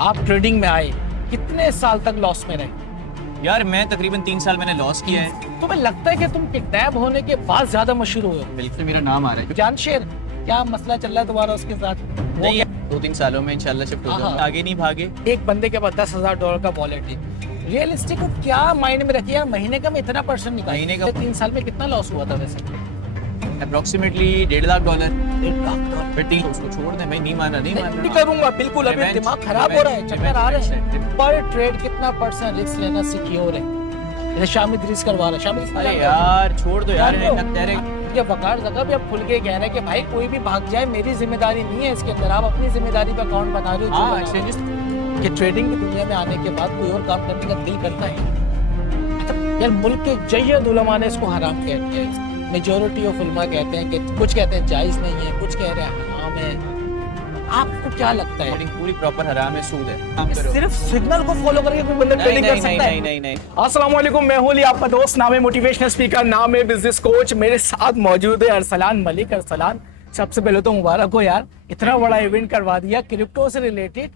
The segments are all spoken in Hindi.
आप ट्रेडिंग में आए, कितने साल तक लॉस में रहे? यार मैं तकरीबन 3 साल मैंने लॉस किया है। तुम्हें लगता है कि तुम किडनैप होने के बाद ज्यादा मशहूर हुए हो? बिल्कुल मेरा नाम आ रहा है। जानशेर, क्या मसला चल रहा है तुम्हारा उसके साथ? नहीं, 2-3 सालों में इंशाल्लाह शिफ्ट हो जाऊंगा। आगे नहीं भागे। एक बंदे के पास $10,000 का वॉलेट है, रियलिस्टिक को क्या माइंड में रखिए, महीने का मैं इतना परसेंट निकाल, महीने का 3 साल में कितना लॉस हुआ था वैसे? अप्रोक्सीमेटली $1.5 लाख। $1,00,000। फिर ठीक उसको छोड़ दे, मैं नहीं माना नहीं माना। नहीं करूंगा बिल्कुल, अभी Revenge, दिमाग खराब हो रहा है, चक्कर आ रहे हैं। revenge। पर ट्रेड कितना परसेंट रिस्क लेना सिक्योर है? ये शामिद रिस्क करवा रहा है, शामिद अरे यार छोड़ दो यार। ये वकार जगह भी अब खुल के कह रहे हैं कि भाई कोई भी भाग जाए मेरी जिम्मेदारी नहीं है इसके अंदर, आप अपनी जिम्मेदारी पे अकाउंट बना रहे हो। हाँ, कि ट्रेडिंग की दुनिया में आने के बाद कोई और काम करने का दिल करता है? अच्छा यार, मुल्क के जय्यद उलमा ने इसको हराम कह दिया है। मेजोरिटी ऑफ उलमा कहते हैं कि कुछ कहते हैं जायज नहीं है, कुछ कह रहे हैं हराम है। आपको क्या लगता है? पूरी प्रॉपर हराम है, सूद है। काम करो। सिर्फ सिग्नल को फॉलो करके कोई बंदा ट्रेडिंग कर सकता है? नहीं। अस्सलाम वालेकुम, मैं हूं अली, आपका दोस्त, नाम है मोटिवेशनल स्पीकर, नाम है बिजनेस कोच। मेरे साथ मौजूद है अरसलान मलिक। अरसलान, सबसे पहले तो मुबारक हो यार, इतना बड़ा इवेंट करवा दिया क्रिप्टो से रिलेटेड।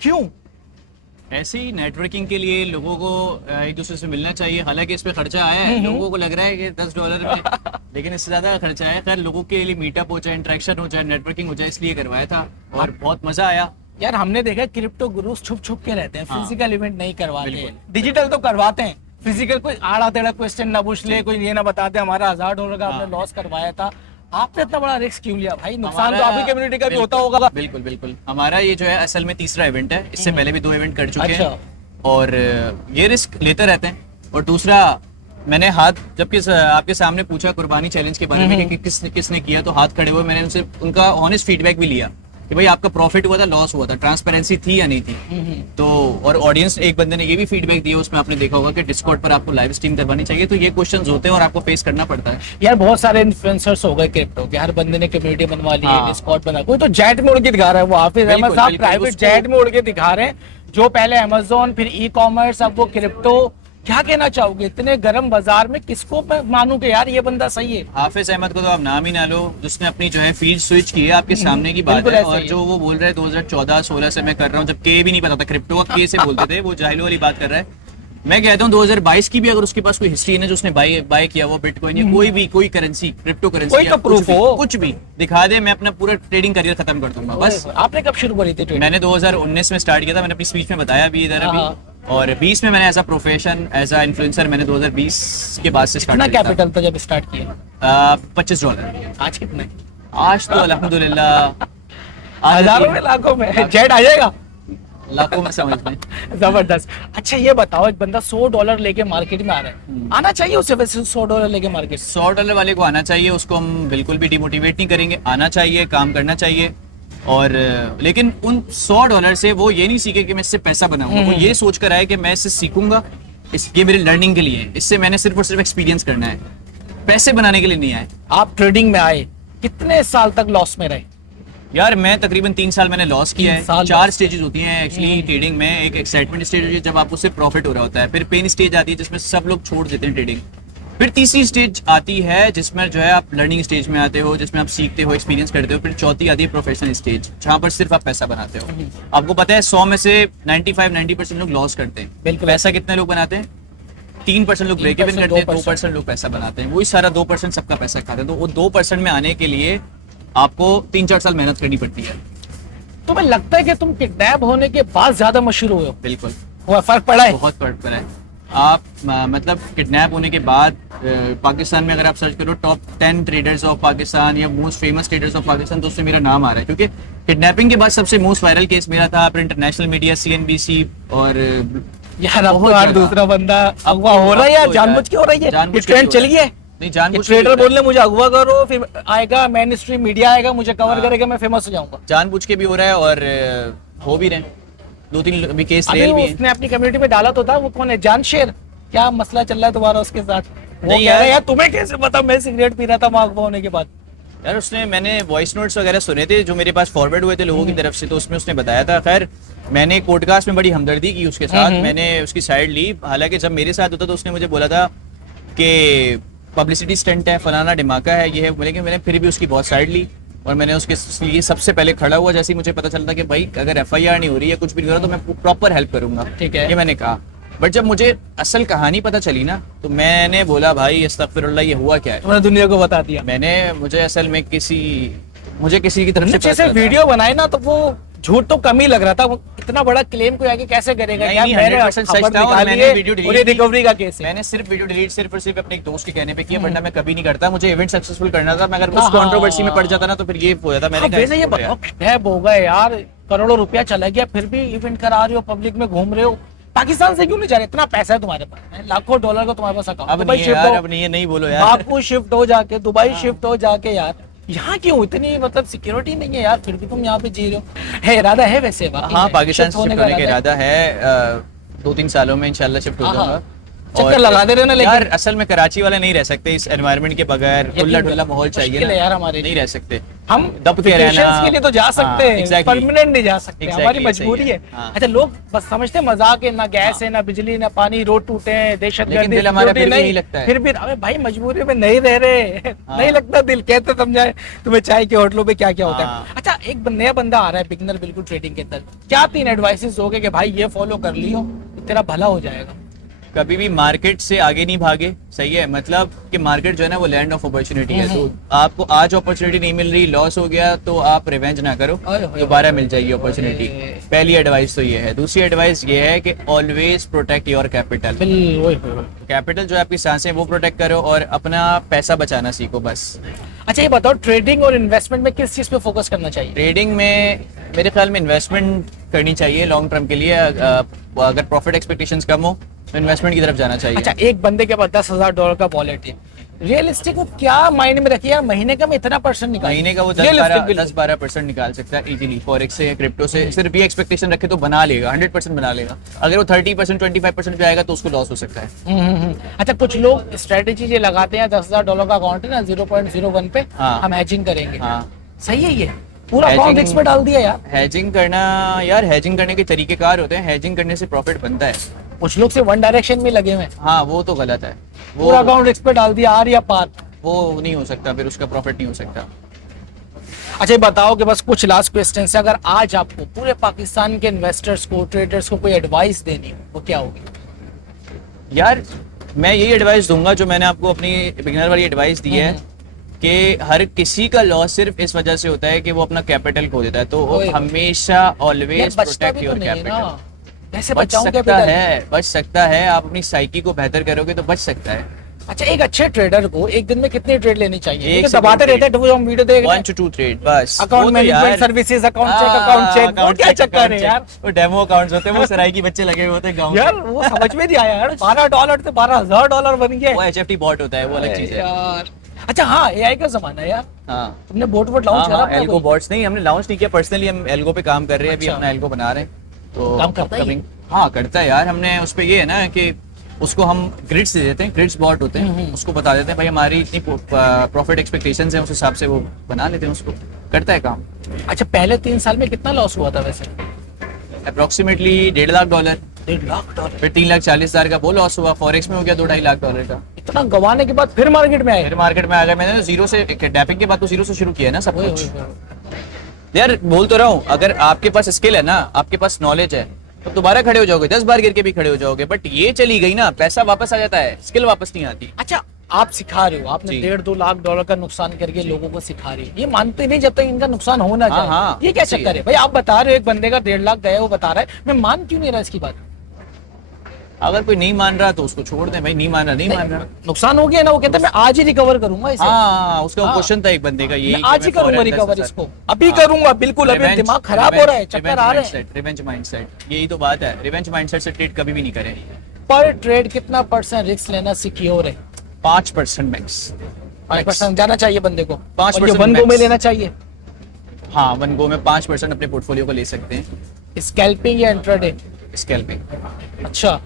क्यों? ऐसे ही नेटवर्किंग के लिए लोगों को एक दूसरे से मिलना चाहिए। हालांकि इस पे खर्चा आया है, लोगों को लग रहा है कि $10 में, लेकिन इससे ज्यादा का खर्चा है। खैर लोगों के लिए मीटअप हो जाए, इंटरेक्शन हो जाए, नेटवर्किंग हो जाए, इसलिए करवाया था और बहुत मजा आया। यार हमने देखा क्रिप्टो गुरुस छुप छुप के रहते हैं, हाँ। फिजिकल इवेंट नहीं करवाते। बिल्कुल। डिजिटल तो करवाते हैं, फिजिकल कोई आड़ा टेढ़ा क्वेश्चन ना पूछ ले, कोई ये ना बताते हमारा $1,000 का आपने लॉस करवाया था। आपने इतना बड़ा रिस्क क्यों लिया भाई? नुकसान तो आपकी कम्युनिटी का भी होता होगा। बिल्कुल। हमारा ये जो है असल में तीसरा इवेंट है। इससे पहले भी 2 इवेंट कर चुके अच्छा। हैं और ये रिस्क लेते रहते हैं। और दूसरा, मैंने हाथ जबकि आपके सामने पूछा कुर्बानी चैलेंज के बारे में कि किसने किया, तो हाथ खड़े हुए मैंने उनसे उनका ऑनेस्ट फीडबैक भी लिया कि भाई आपका प्रॉफिट हुआ था, लॉस हुआ था, ट्रांसपेरेंसी थी या नहीं थी। तो और ऑडियंस, एक बंदे ने ये भी फीडबैक दिया, उसमें आपने देखा होगा कि डिस्कॉर्ड पर आपको लाइव स्ट्रीम करवानी चाहिए। तो ये क्वेश्चंस होते हैं और आपको फेस करना पड़ता है। यार बहुत सारे इन्फ्लुएंसर्स हो गए क्रिप्टो के, हर बंदे ने कम्युनिटी बनवा ली है, हाँ। डिस्कॉर्ड बना, कोई तो जेट में उड़ के दिखा रहा है। वो हाफिज अहमद साहब बिल्कुल, प्राइवेट उसको- जेट में उड़ के दिखा रहे हैं, जो पहले अमेज़न फिर ई कॉमर्स, अब वो क्रिप्टो। क्या कहना चाहोगे इतने गर्म बाजार में, किसको मैं मानूं कि यार ये बंदा सही है? हाफिज अहमद को तो आप नाम ही ना लो, जिसने अपनी जो है फील्ड स्विच की है, आपके सामने की बात बिल्कुल है। ऐसा और ही जो वो बोल रहे हैं 2014-16 से मैं कर रहा हूँ, जब के भी नहीं पता था, क्रिप्टो का के से बोलते थे, वो जाहिलो वाली बात कर रहा है। मैं कहता हूँ 2022 की भी अगर उसके पास कोई हिस्ट्री है ना, जो उसने बाय किया, वो बिटकॉइन या कोई करेंसी, क्रिप्टो करेंसी, कोई तो proof हो। कुछ भी दिखा दे, मैं अपना पूरा ट्रेडिंग करियर खत्म कर दूंगा। बस आपने कब शुरू करी थी ट्रेडिंग? मैंने 2019 में स्टार्ट किया था, मैंने अपनी स्पीच में बताया भी इधर अभी। हाँ। और 20 में मैंने as a profession, as a influencer, मैंने 2020 के बाद से कितना स्टार्ट किया था। कैपिटल था जब स्टार्ट किया? $25। आज कितने? आज तो अल्हम्दुलिल्लाह हजारों में, लाखों में जेट आ जाएगा। लाखों में समझ में। जबरदस्त। अच्छा ये बताओ, एक बंदा $100 लेके मार्केट में आ रहा है, आना चाहिए उसे वैसे $100 लेके मार्केट? $100 वाले को आना चाहिए, उसको हम बिल्कुल भी डिमोटिवेट नहीं करेंगे। आना चाहिए, काम करना चाहिए। और लेकिन उन $100 से वो ये नहीं सीखे कि मैं इससे पैसा बनाऊंगा, वो ये सोच कर आए कि मैं इससे सीखूंगा, ये मेरी लर्निंग के लिए है, इससे मैंने सिर्फ और सिर्फ एक्सपीरियंस करना है, पैसे बनाने के लिए नहीं आए। आप ट्रेडिंग में आए, कितने साल तक लॉस में रहे? यार मैं तकरीबन 3 साल मैंने लॉस किया 3 साल है। 4 loss। स्टेजेस होती हैं एक्चुअली ट्रेडिंग में। एक एक्साइटमेंट स्टेज होती है जब आप उससे प्रॉफिट हो रहा होता है, फिर पेन स्टेज आती है जिसमें सब लोग छोड़ देते हैं ट्रेडिंग, फिर तीसरी स्टेज आती है जिसमें जो है आप लर्निंग स्टेज में आते हो, जिसमें आप सीखते हो, एक्सपीरियंस करते हो, फिर चौथी आती है प्रोफेशनल स्टेज, जहाँ पर सिर्फ आप पैसा बनाते हो। आपको पता है 100 में से 95-90% लोग लॉस करते हैं। बिल्कुल। पैसा कितने लोग बनाते हैं? 3% लोग ब्रेक इवन 3%, करते हैं, 2% लोग पैसा बनाते हैं। वही सारा 2% सबका पैसा खाते हैं। तो वो 2% में आने के लिए आपको 3-4 साल मेहनत करनी पड़ती है। तुम्हें लगता है कि तुम किडनैप होने के बाद ज्यादा मशहूर हुए हो? बिल्कुल, वो फर्क पड़ा है? बहुत फर्क पड़ा है। आप मतलब किडनैप होने के बाद पाकिस्तान में अगर आप सर्च करो टॉप 10 ट्रेडर्स ऑफ पाकिस्तान या most famous traders of Pakistan, तो उसमें मेरा नाम आ रहा है, क्योंकि किडनैपिंग के बाद सबसे मोस्ट वायरल केस मेरा था। फिर इंटरनेशनल मीडिया, CNBC और यार अब तो बहुत यार ज्यादा। दूसरा बंदा अगवा हो रहा है यार, जानबूझ के हो रही है। जानबूझ ये के ट्रेंड हो चल रहा है। गया है। नहीं, जानबूझ के ट्रेडर होता है। बोलने मुझे अगवा करो, फिर आएगा मेन स्ट्रीम मीडिया, आएगा मुझे कवर करेगा, मैं फेमस हो जाऊंगा। जानबूझ के भी हो रहा है और हो भी रहे हैं। 2-3 अभी केस अभी रियल भी है। उसने अपनी कम्युनिटी में डाला तो था, वो कौन है? जानशेर, क्या मसला चल रहा है तुम्हारा उसके साथ? वो नहीं कह रहा है यार। यार तुम्हें कैसे पता मैं सिगरेट पी रहा था वहां अगवा होने के बाद? यार उसने, मैंने वॉइस नोट्स वगैरह सुने थे जो मेरे पास फॉरवर्ड हुए थे लोगों की तरफ से, तो उसमें उसने बताया था। खैर मैंने पॉडकास्ट में बड़ी हमदर्दी की उसके साथ, मैंने उसकी साइड ली। हालांकि जब मेरे साथ होता तो उसने मुझे बोला था कि पब्लिसिटी स्टंट है, फलाना ढिमाका है, ये है, लेकिन मैंने फिर भी उसकी बहुत साइड ली और मैंने उसके लिए सबसे पहले खड़ा हुआ। जैसे ही मुझे पता चलता कि भाई अगर FIR नहीं हो रही है, कुछ भी नहीं हो रहा, तो मैं प्रॉपर हेल्प करूंगा। ठीक है। ये मैंने कहा। बट जब मुझे असल कहानी पता चली ना, तो मैंने बोला भाई अस्तगफिरुल्लाह, ये हुआ क्या है। तुमने दुनिया को बता दिया। मुझे असल में मुझे किसी की तरफ से पता जैसे चला था। वीडियो बनाए ना, तो वो झूठ तो कम ही लग रहा था। वो इतना बड़ा क्लेम कोई आगे कैसे करेगा? नहीं, यार, नहीं, मैंने 100% सच खबर था। और निकाली मैंने है वीडियो और ये डिलीट रिकवरी का केस है। मैंने सिर्फ वीडियो डिलीट सिर्फ और सिर्फ अपने एक दोस्त के कहने पे किया, वरना मैं कभी नहीं करता। मुझे इवेंट सक्सेसफुल करना था। मैं अगर उस हाँ, कंट्रोवर्सी में पड़ जाता ना, तो फिर ये हो जाता। मैंने वैसे ये बताओ, स्नैप हो गए यार, करोड़ों रुपया चला गया, फिर भी इवेंट करा रहे हो, पब्लिक में घूम रहे हो। पाकिस्तान से क्यों नहीं जा रहे? इतना पैसा है तुम्हारे पास, लाखों डॉलर का तुम्हारे पास अकाउंट। अब नहीं है यार, अब नहीं है, नहीं बोलो यार। बाकू शिफ्ट हो जाके, दुबई शिफ्ट हो जाके, यार यहाँ क्यों इतनी मतलब सिक्योरिटी नहीं है यार? फिर भी तुम यहाँ पे जी रहे हो। है इरादा है वैसे? हाँ, पाकिस्तान से शिफ्ट होने का इरादा है। 2-3 सालों में इंशाल्लाह शिफ्ट हो जाऊंगा। चक्कर लगा दे रहे हो ना। लेकिन यार असल में कराची वाले नहीं रह सकते इस एनवायरनमेंट के बगैर। खुला डुल्ला माहौल चाहिए ना यार, हमारे नहीं रह सकते। हम दब के रहना vacations के लिए तो जा सकते हैं, exactly. परमानेंट नहीं जा सकते। Exactly, हमारी ऐसा ही मजबूरी है। हाँ। अच्छा, लोग बस समझते हैं मजाक है, ना गैस है, ना बिजली, ना पानी, रोड टूटे हैं, दहशतगर्दी, लेकिन दिल हमारा फिर भी नहीं यही लगता है। फिर भी अबे भाई, मजबूरी में नहीं रह रहे। नहीं लगता दिल, कहते समझाए तुम्हें चाय के होटलों पे क्या क्या होता है। अच्छा, एक नया बंदा आ रहा है, बिगनर बिल्कुल ट्रेडिंग के अंदर, क्या 3 एडवाइसेस दोगे कि भाई ये फॉलो कर लियो, तेरा भला हो जाएगा? कभी भी मार्केट से आगे नहीं भागे। सही है, मतलब कि मार्केट जो है ना, वो लैंड ऑफ अपॉर्चुनिटी है। तो आपको आज अपॉर्चुनिटी नहीं मिल रही, लॉस हो गया, तो आप रिवेंज ना करो, दोबारा मिल जाएगी अपॉर्चुनिटी। पहली एडवाइस तो ये है। दूसरी एडवाइस ये है कि always protect your capital. Capital जो है आपकी सांसें, वो प्रोटेक्ट करो और अपना पैसा बचाना सीखो बस। अच्छा, ये बताओ, ट्रेडिंग और इन्वेस्टमेंट में किस चीज पे फोकस करना चाहिए? ट्रेडिंग में मेरे ख्याल में इन्वेस्टमेंट करनी चाहिए लॉन्ग टर्म के लिए। अगर प्रॉफिट एक्सपेक्टेशंस कम हो तो इन्वेस्टमेंट की तरफ जाना चाहिए। अच्छा, एक बंदे के पास $10,000 का वॉलेट है, रियलिस्टिक वो क्या मायने में रखिए यार? महीने का मैं इतना % निकाल, महीने का वो 10-12% निकाल सकता है इजीली। फॉरेक्स से, क्रिप्टो से सिर्फ ये एक्सपेक्टेशन रखे तो बना लेगा, 100% बना लेगा। अगर वो 30%, 25% पे आएगा तो उसको लॉस हो सकता है। अच्छा, कुछ लोग स्ट्रेटेजी ये लगाते हैं, $10,000 का अकाउंट है ना, 0.01 पे हम हैजिंग करेंगे। सही है, ये पूरा अकाउंट रिस्क पे डाल दिया यार। हैजिंग करना यार, हैजिंग करने के तरीकेकार होते हैं। हैजिंग करने से प्रॉफिट बनता है। कुछ लोग से वन डायरेक्शन में लगे हुए हैं। हाँ, वो तो गलत है। वो पूरा अकाउंट रिस्क पे डाल दिया, आर या पार, वो नहीं हो सकता, फिर उसका प्रॉफिट नहीं हो सकता। अच्छा, ये बताओ कि बस कुछ लास्ट क्वेश्चन है, अगर आज आपको पूरे पाकिस्तान के इन्वेस्टर्स को, ट्रेडर्स को कोई एडवाइस देनी हो, वो क्या होगी? यार मैं यही एडवाइस दूंगा जो मैंने आपको अपनी बिगिनर वाली एडवाइस दी है, कि हर किसी का लॉस सिर्फ इस वजह से होता है कि वो अपना कैपिटल खो देता है। तो हमेशा ऑलवेज प्रोटेक्ट योर कैपिटल। कैसे बच बचाऊं सकता कैपिटल? है, बच सकता है। आप अपनी साइकी को बेहतर करोगे तो बच सकता है। अच्छा, एक अच्छे ट्रेडर को एक दिन में कितनी ट्रेड लेनी चाहिए? एक क्योंकि से दबाते दो रहते हैं, तो हम वीडियो देख रहे हैं, 1 to 2 ट्रेड बस। Account management services, account check, वो क्या चक्कर है यार? वो डेमो अकाउंट्स होते हैं, वो सराय के बच्चे लगे हुए होते हैं गांव में। यार वो समझ में नहीं आया यार, $12 से $12,000 बन गया वो HFT बॉट होता है, वो अलग चीज है यार। अच्छा हाँ, AI का जमाना है यार। हाँ, तुमने बोट लॉन्च करा? एल्गो बॉट्स नहीं, हमने लॉन्च नहीं किया पर्सनली। हम एल्गो पे काम कर रहे हैं, अभी अपना एल्गो बना रहे हैं। तो काम करता है? हाँ, करता है यार। हमने उस पे ये है ना कि उसको हम ग्रिड्स दे देते हैं, ग्रिड्स बॉट होते हैं, उसको बता देते हैं भाई हमारी इतनी प्रॉफिट एक्सपेक्टेशंस हैं, उस हिसाब से वो बना लेते हैं, उसको करता है काम। अच्छा, पहले 3 साल में कितना लॉस हुआ था वैसे? अप्रोक्सीमेटली $1.5 $1.5। फिर 3,40,000 का वो लॉस हुआ। फॉरेक्स में हो गया $2-2.5 लाख का। इतना गंवाने के बाद फिर मार्केट में आए? फिर मार्केट में आ गया। मैंने जीरो से, डैपिंग के बाद तो जीरो से शुरू किया है ना सब कुछ। यार बोल तो रहा हूँ, अगर आपके पास स्किल है ना, आपके पास नॉलेज है, तो दोबारा खड़े हो जाओगे, 10 बार गिर के भी खड़े हो जाओगे। बट ये चली गई ना, पैसा वापस आ जाता है, स्किल वापस नहीं आती। अच्छा, आप सिखा रहे हो, आपने $1.5-2 लाख का नुकसान करके लोगों को सिखा रही है, ये मानते नहीं जब तक इनका नुकसान हो ना जाए। हाँ, ये क्या चक्कर है भाई? आप बता रहे हो एक बंदे का 1.5 लाख गया, वो बता रहा है, मैं मान क्यों नहीं रहा इसकी बात? अगर कोई नहीं मान रहा तो उसको छोड़ दे भाई, नहीं मान रहा। नुकसान हो गया ना, वो कहता है मैं आज ही रिकवर करूंगा इसे। हाँ, उसका क्वेश्चन था एक बंदे का, ये आज ही करूंगा रिकवर, इसको अभी करूंगा, बिल्कुल अभी दिमाग खराब हो रहा है, चक्कर आ रहे हैं। रिवेंज माइंडसेट, यही तो बात है। रिवेंज माइंडसेट से ट्रेड कभी भी नहीं करें। पर ट्रेड कितना % रिस्क लेना सिक्योर है? 5% मैक्स। 5% जाना चाहिए बंदे को। 5% वन गो में लेना चाहिए। हाँ, वन गो में 5% अपने पोर्टफोलियो को ले सकते हैं। स्कैल्पिंग या इंट्राडे? स्कैल्पिंग। अच्छा,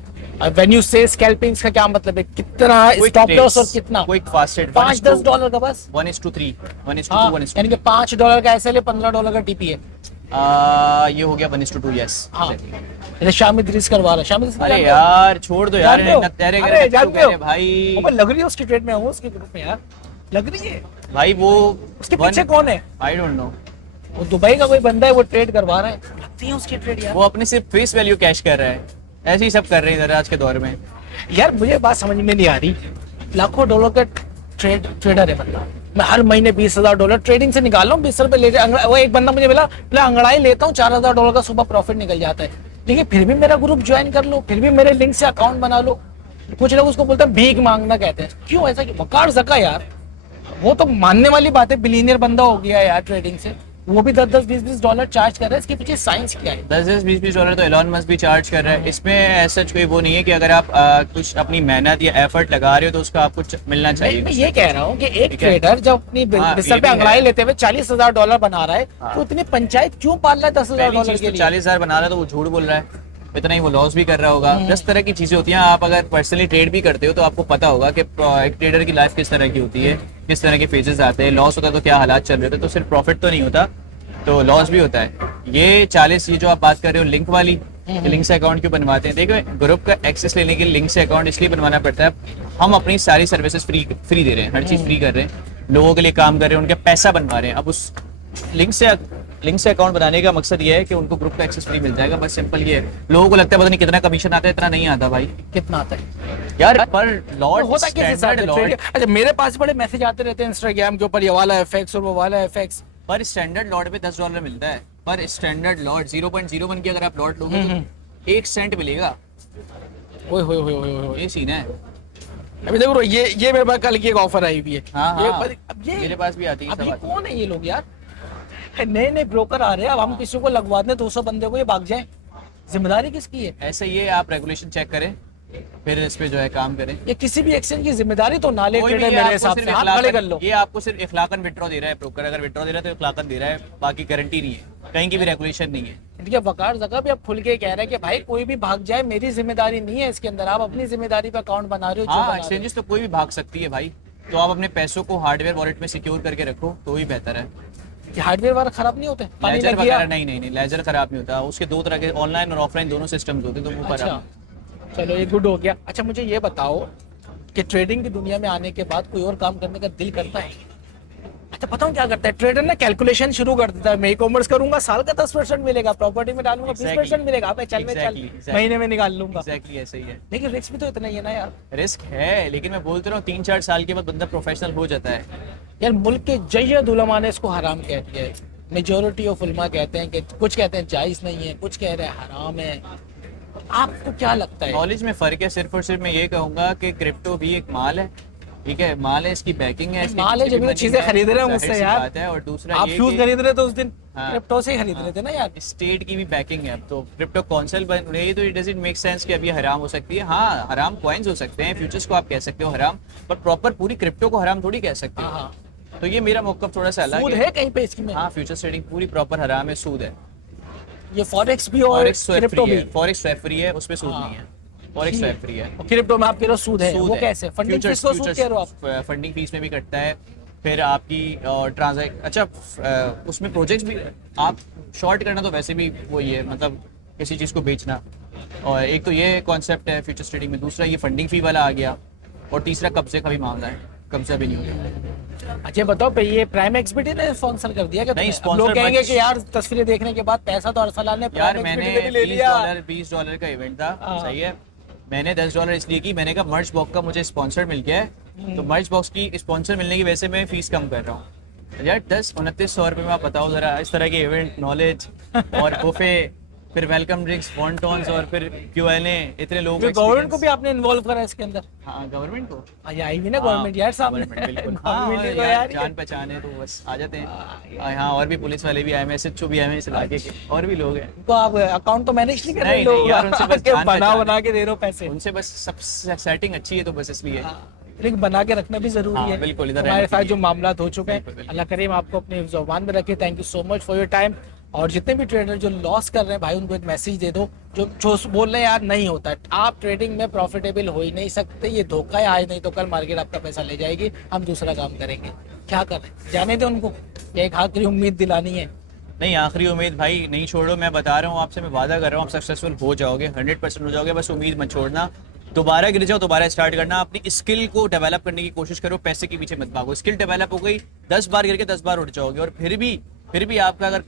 व्हेन यू से स्कैल्पिंग का क्या मतलब है? कितना स्टॉप लॉस और कितना? क्विक फास्ट ट्रेड, $5-10 का बस। 1:3, 1:2, हाँ, 1:2। यानी कि $5 का एसएल है, $15 का टीपी है। ये हो गया 1:2, यस। हाँ, ये शामिद रिस्क करवा रहा है। शामिद, अरे यार छोड़ दो यार, जानते हो? तेरे अरे जानते हो भाई, लग रही है उसकी ट्रेड में हूँ, उसके ग्रुप में यार लग रही है। भाई वो उसके पीछे कौन है? आई डोंट नो, वो दुबई का कोई बंदा है, वो ट्रेड करवा रहा है, लगती है उसकी ट्रेड यार। वो अपने सिर्फ फेस वैल्यू कैश कर रहा है, ऐसे ही सब कर रहे हैं इधर आज के दौर में। यार मुझे बात समझ में नहीं आ रही, लाखों डॉलर का ट्रेडर है बंदा, मैं हर महीने $20,000 ट्रेडिंग से निकाल रहा हूँ, 20 रुपए ले वो एक बंदा मुझे मिला, अंगड़ाई लेता हूँ, $4,000 का सुबह प्रॉफिट निकल जाता है, लेकिन फिर भी मेरा ग्रुप ज्वाइन कर लो, फिर भी मेरे लिंक से अकाउंट बना लो। कुछ लोग उसको बोलते हैं भीख मांगना कहते हैं, क्यों ऐसा? क्यों? वकार ज़का यार, वो तो मानने वाली बात है, बिलीनियर बंदा हो गया यार ट्रेडिंग से, वो भी 10-10 20-20 डॉलर चार्ज कर रहा है, इसके पीछे साइंस क्या है? 10-10 20-20 डॉलर तो एलॉन मस्क भी चार्ज कर रहा है। इसमें ऐसा कोई वो नहीं है कि अगर आप कुछ अपनी मेहनत या एफर्ट लगा रहे हो तो उसका आपको मिलना चाहिए। मैं ये कह रहा हूँ कि एक ठीक है। ट्रेडर जब अपनी हाँ, बिस्तर ये पे भी अंगड़ाई है। लेते हुए $40,000 बना रहा है, हाँ। तो इतनी पंचायत क्यों पाल रहा है $10,000 पहली चीज के तो लिए? 40,000 बना रहा है तो वो झूठ बोल रहा है, इतना ही वो लॉस भी कर रहा होगा। 10 तरह की चीजें होती हैं। आप अगर पर्सनली ट्रेड भी करते हो तो आपको पता होगा कि एक ट्रेडर की लाइफ किस तरह की होती है, किस तरह के फेजेस आते हैं, लॉस होता है तो क्या हालात चल रहे होते हैं, तो सिर्फ प्रॉफिट तो नहीं होता, तो लॉस भी होता है। ये 40 ये जो आप बात कर रहे हो लिंक वाली, लिंक से अकाउंट क्यों बनवाते हैं? देखो, ग्रुप का एक्सेस लेने के लिए लिंक से अकाउंट इसलिए बनवाना पड़ता है, हम अपनी सारी सर्विसेज फ्री दे रहे हैं, हर चीज फ्री कर रहे हैं, लोगों के लिए काम कर रहे हैं, उनके पैसा बनवा रहे हैं। अब उस लिंक से अकाउंट बनाने का मकसद ये है कि उनको ग्रुप का एक्सेस फ्री मिल जाएगा, बस सिंपल ये है। लोगों को लगता है पता नहीं कितना कमीशन आता है, इतना नहीं आता भाई। कितना आता है यार पर लॉट होता किस हिसाब स्टैंडर्ड से लॉट ट्रेड? अच्छा, मेरे पास बड़े मैसेज आते रहते हैं इंस्टाग्राम के ऊपर, ये वाला एफएक्स और वो वाला एफएक्स। पर स्टैंडर्ड लॉट पे $10 मिलता है, पर स्टैंडर्ड लॉट 0.01 की अगर आप लॉट लोगे तो 1 सेंट मिलेगा। ओए होए होए होए होए। ये सीन है। अभी देखो, ये मेरे पास कल की एक ऑफर आई हुई है। हाँ, ये हाँ, अब ये मेरे पास भी आती है अब सब ये आती है। कौन है ये लोग यार? नए नए ब्रोकर आ रहे हैं, अब हम किसी को लगवा दें 200 बंदे को, ये भाग जाए, जिम्मेदारी किसकी है? ऐसे ये आप रेगुलेशन चेक करें, फिर इस पे जो है काम करें। ये किसी भी एक्सचेंज की जिम्मेदारी तो ना ले कोई भी ट्रेडर, ये मेरे आपको हिसाब सिर्फ से हाथ खड़े कर लो। ये आपको सिर्फ इखलाकन विड्रॉ दे रहा है ब्रोकर, अगर विड्रॉ दे रहा है तो इखलाकन दे रहा है, बाकी गारंटी नहीं है, कहीं की भी रेगुलेशन नहीं है। इनके वकार जगह भी अब खुल के कह रहे हैं कि भाई कोई भी भाग जाए, मेरी जिम्मेदारी नहीं है इसके अंदर, आप अपनी जिम्मेदारी पे अकाउंट बना रहे हो, जो हाँ, बना रहे हो। एक्सचेंजेस तो कोई भी भाग सकती है भाई, तो आप अपने पैसों को हार्डवेयर वॉलेट में सिक्योर करके रखो तो ही बेहतर है। ये हार्डवेयर वाला खराब नहीं होते? पानी लेजर लग गया? वगैरह नहीं, लेजर खराब नहीं होता, उसके 2 तरह के ऑनलाइन और ऑफलाइन दोनों सिस्टम्स होते हैं, तो वो अच्छा, खराब। चलो ये गुड हो गया। अच्छा, मुझे ये बताओ कि ट्रेडिंग की दुनिया में आने के बाद कोई और काम करने का दिल करता है? अच्छा, बताऊं क्या करता है ट्रेडर ना? कैलकुलेशन शुरू कर देता है, मैं ई कॉमर्स करूंगा, साल का 10% मिलेगा, प्रॉपर्टी में डालूंगा 20% मिलेगा, अबे चल में चल, Exactly. महीने में निकाल लूंगा। एग्जैक्टली ऐसे ही है। लेकिन रिस्क भी तो इतना ही है ना यार। रिस्क है, लेकिन मैं बोलते रहा हूँ 3-4 साल के बाद बंदा प्रोफेशनल हो जाता है। यार मुल्क के जयद उलमा ने इसको हराम कह दिया है, मेजोरिटी ऑफ उलमा कहते हैं कि कुछ कहते हैं जायज नहीं है, कुछ कह रहे हैं हराम है। आपको क्या लगता है? नॉलेज में फर्क है, सिर्फ और सिर्फ मैं ये कहूंगा कि क्रिप्टो भी एक माल है, ठीक है, माल है, इसकी बैकिंग है, इसकी माल है, जब ये चीजें खरीद रहे हैं जाहिर मुझसे सी यार। बात है। और दूसरा आप ये शूज कि खरीद रहे थे उस दिन, हाँ। क्रिप्टो से ही खरीद रहे थे ना यार। स्टेट की भी बैकिंग है। अब तो क्रिप्टो कौंसिल बन रही है, तो इट डजंट मेक सेंस कि अभी हराम हो सकती है। हाँ, हराम कॉइन्स हो सकते हैं, फ्यूचर्स को आप कह सकते हो हराम, पर प्रॉपर पूरी क्रिप्टो को हराम थोड़ी कह सकते हाँ हो। हाँ, तो ये मेरा मौकफ थोड़ा सा अलग सूद है। है कहीं पे इसकी में? हाँ, फ्यूचर्स ट्रेडिंग पूरी प्रॉपर हराम है, सूद है। ये फॉरेक्स भी और फॉरेक्स स्वैप क्रिप्टो फ्री भी? है, फॉरेक्स स्वैप फ्री है, उसपे सूद हाँ। नहीं है। फॉरेक्स स्वैप फ्री है। और क्रिप्टो में आप कह रहे हो सूद है, सूद वो है। कैसे? फंडिंग फीस को सूद कह रहे हो आप? फंडिंग फीस में भी कटता है, फिर आपकी ट्रांजैक्ट, अच्छा उसमें प्रोजेक्ट्स भी, आप शॉर्ट करना तो वैसे भी वही है, मतलब किसी चीज़ को बेचना। और एक तो ये कॉन्सेप्ट है फ्यूचर्स ट्रेडिंग में, दूसरा ये फंडिंग फी वाला आ गया, और तीसरा कब्जे का भी मामला है, कब्जा भी नहीं होगा। अच्छा बताओ भाई, ये प्राइम एक्सबीटी ने स्पॉन्सर कर दिया क्या नहीं, तुम्हें? अब लोग sponsor कहेंगे बच- कि यार तस्वीरें देखने के बाद पैसा तो अरसलान ने यार प्राइम मैंने एक्सबीटी में ले लिया। $20 का इवेंट था, हाँ। सही है, मैंने $10 इसलिए की, मैंने कहा मर्च बॉक्स का मुझे स्पॉन्सर मिल गया है, तो मर्च बॉक्स की स्पॉन्सर मिलने की वजह से मैं फीस कम कर रहा हूँ। यार 10-29 रुपये में आप बताओ जरा, इस तरह के इवेंट, नॉलेज और बुफे, फिर वेलकम ड्रिंक्स, वॉन्टॉन्स, और फिर Q&A, इतने लोगों का गवर्नमेंट को भी experience। आपने इन्वॉल्व करा इसके अंदर? हाँ, गवर्नमेंट को। आई भी ना गवर्नमेंट यार सामने। गवर्नमेंट बिल्कुल। हाँ, गवर्नमेंट को यार यार जान पहचान है तो बस आ जाते हैं। हाँ, और भी पुलिस वाले भी आए हैं, SHO भी आए हैं इस इलाके के, और भी लोग हैं। तो आप अकाउंट तो मैनेज नहीं कर रहे नहीं, लोग? नहीं यार, उनसे बस के जान बना पहचान बना है। के दे रहे हो पैसे? उनसे बस सब सेटिंग अच्छी है तो बस इसलिए। लेकिन बना के रखना भी जरूरी हाँ, है। बिल्कुल, इधर हमारे रहने साथ के जो लिए। मामला हो चुके हैं, बिल्कुल, बिल्कुल। अल्लाह करीम आपको अपने ज़ुबान में रखे। Thank you so much for your time. और जितने भी ट्रेडर जो लॉस कर रहे हैं भाई, उनको एक मैसेज दे दो, जो बोल रहे हैं यार नहीं होता, आप ट्रेडिंग में प्रॉफिटेबल हो ही नहीं सकते, ये धोखा है, आज नहीं तो कल मार्केट आपका पैसा ले जाएगी, हम दूसरा काम करेंगे। क्या कर रहे हैं, जाने दे उनको, ये एक आखिरी उम्मीद दिलानी है। नहीं, आखिरी उम्मीद भाई नहीं छोड़ो, मैं बता रहा हूँ आपसे, मैं वादा कर रहा हूँ आप सक्सेसफुल हो जाओगे, 100% हो जाओगे, बस उम्मीद मत छोड़ना। दोबारा गिर जाओ, दोबारा स्टार्ट करना, अपनी स्किल को डेवलप करने की कोशिश करो, पैसे के पीछे मत भागो। स्किल डेवलप हो गई, 10 बार गिर के 10 बार उठ जाओगे, और फिर भी आपका अगर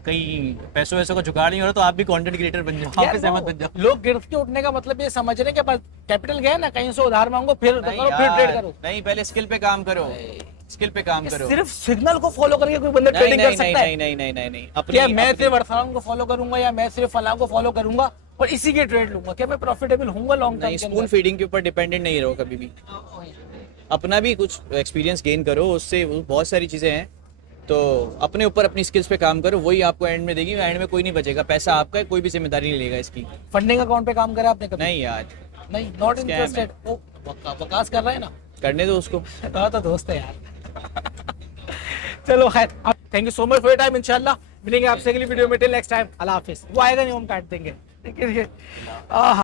कहीं पैसों वैसों का जुगाड़ नहीं हो रहा तो आप भी कंटेंट क्रिएटर बन जाओ, यार वापस अहमद बन जाओ। लोग गिर के उठने का मतलब ये समझ रहे हैं कि बस कैपिटल गया ना, कहीं से उधार मांगो फिर नहीं करो, फिर ट्रेड यार, करो। नहीं, पहले स्किल पे काम करो, स्किल पे काम करो। सिर्फ सिग्नल को फॉलो करके कोई बंदा नहीं ट्रेडिंग कर नहीं सकता है? नहीं, क्या मैं सिर्फ अरसलान को फॉलो करूंगा या मैं सिर्फ फलां को फॉलो करूंगा और इसी के ट्रेड लूंगा? क्या मैं प्रॉफिटेबल होऊंगा लॉन्ग टर्म नहीं, के स्पून अंदर? फीडिंग के ऊपर डिपेंडेंट नहीं रहो कभी भी। अपना भी कुछ एक्सपीरियंस गेन करो, उससे बहुत सारी चीजें हैं, तो अपने ऊपर अपनी स्किल्स पे काम करो, वही आपको एंड में देगी। एंड में कोई नहीं बचेगा, पैसा आपका है, कोई भी जिम्मेदारी नहीं लेगा इसकी। फंडिंग अकाउंट पे काम करा आपने कभी? नहीं यार, नहीं, नॉट Scam इंटरेस्टेड। वो बकवास कर रहा है ना। करने दो उसको। तो दोस्त है यार। चलो खैर, thank you so much for your time. इंशाल्लाह मिलेंगे आपसे अगली वीडियो में। टिल नेक्स्ट टाइम, अल्लाह हाफिज। वो आएगा नहीं, हम काट देंगे। ठीक है।